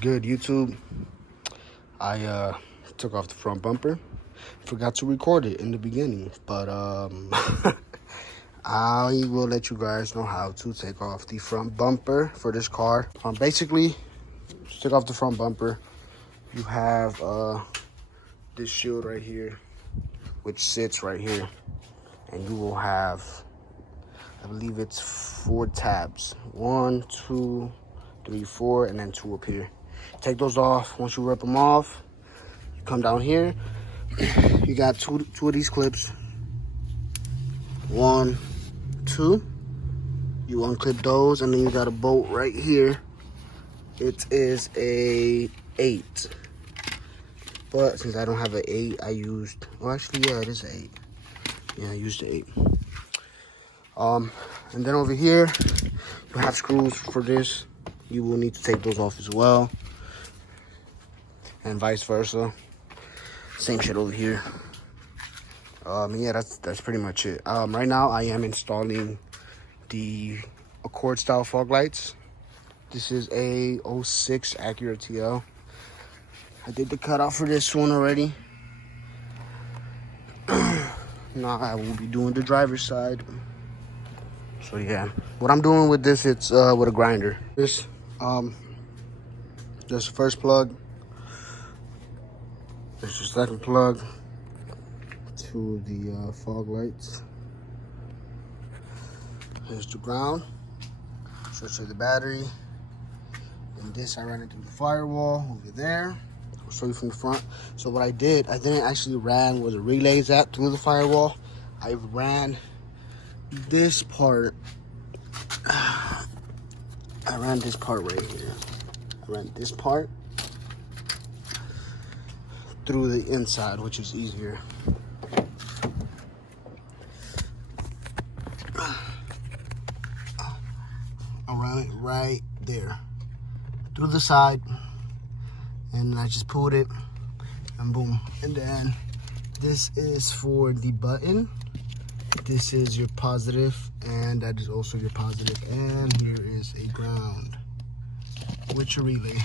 Good, YouTube. I took off the front bumper. Forgot to record it in the beginning, but I will let you guys know how to take off the front bumper for this car. Basically, to take off the front bumper, you have this shield right here, which sits right here, and you will have, I believe it's 4 tabs. 1, 2, 3, 4, and then 2 up here. Take those off. Once you rip them off, you come down here. You got two of these clips. 1, 2. You unclip those, and then you got a bolt right here. It is a 8. But since I don't have an 8, I used, well, actually, yeah, it is an 8. Yeah, I used the 8. And then over here, you have screws for this. You will need to take those off as well. And vice versa. Same shit over here. Yeah, that's pretty much it. Right now I am installing the Accord style fog lights. This is a 06 Acura TL. I did the cutout for this one already. Now I will be doing the driver's side. So yeah, what I'm doing with this, it's with a grinder. This the first plug. There's the second plug to the fog lights. Here's the ground. Switch to the battery. And this I ran it through the firewall over there. I'll show you from the front. So what I didn't actually ran where the relays at through the firewall. I ran this part. I ran this part right here. I ran this part through the inside, which is easier. I ran it right there through the side, and I just pulled it, and boom. And then this is for the button. This is your positive, and that is also your positive. And here is a ground with your relay.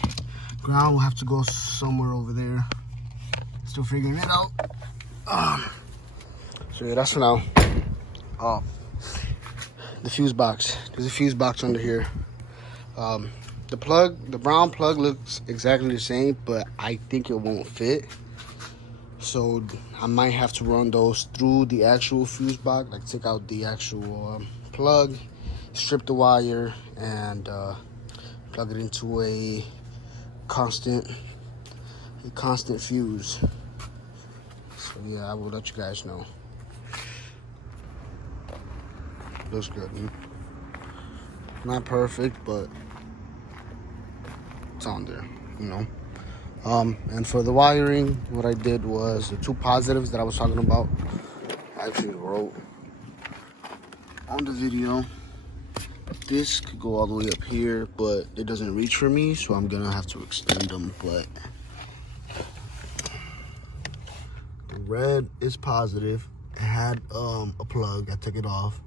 Ground will have to go somewhere over there. Still figuring it out. So yeah, that's for now. The fuse box. There's a fuse box under here. The brown plug looks exactly the same, but I think it won't fit. So I might have to run those through the actual fuse box, like take out the actual plug, strip the wire, and plug it into a constant fuse. So yeah, I will let you guys know. Looks good. Not perfect, but it's on there, you know. And for the wiring, what I did was the 2 positives that I was talking about. I actually wrote on the video. This could go all the way up here, but it doesn't reach for me, so I'm gonna have to extend them. But the red is positive. It had a plug. I took it off,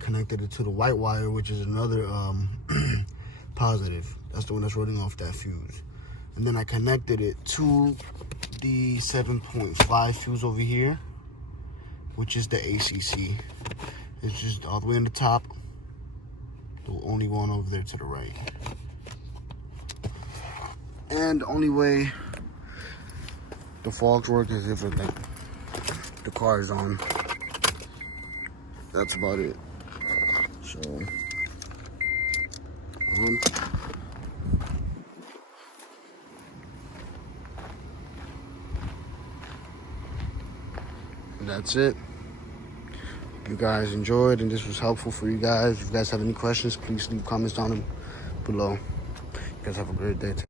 connected it to the white wire, which is another positive. That's the one that's running off that fuse. And then I connected it to the 7.5 fuse over here, which is the ACC. It's just all the way on the top. The only one over there to the right. And the only way the fogs work is if the car is on. That's about it. So, that's it. Hope you guys enjoyed and this was helpful for you guys. If you guys have any questions, please leave comments down below. You guys have a great day.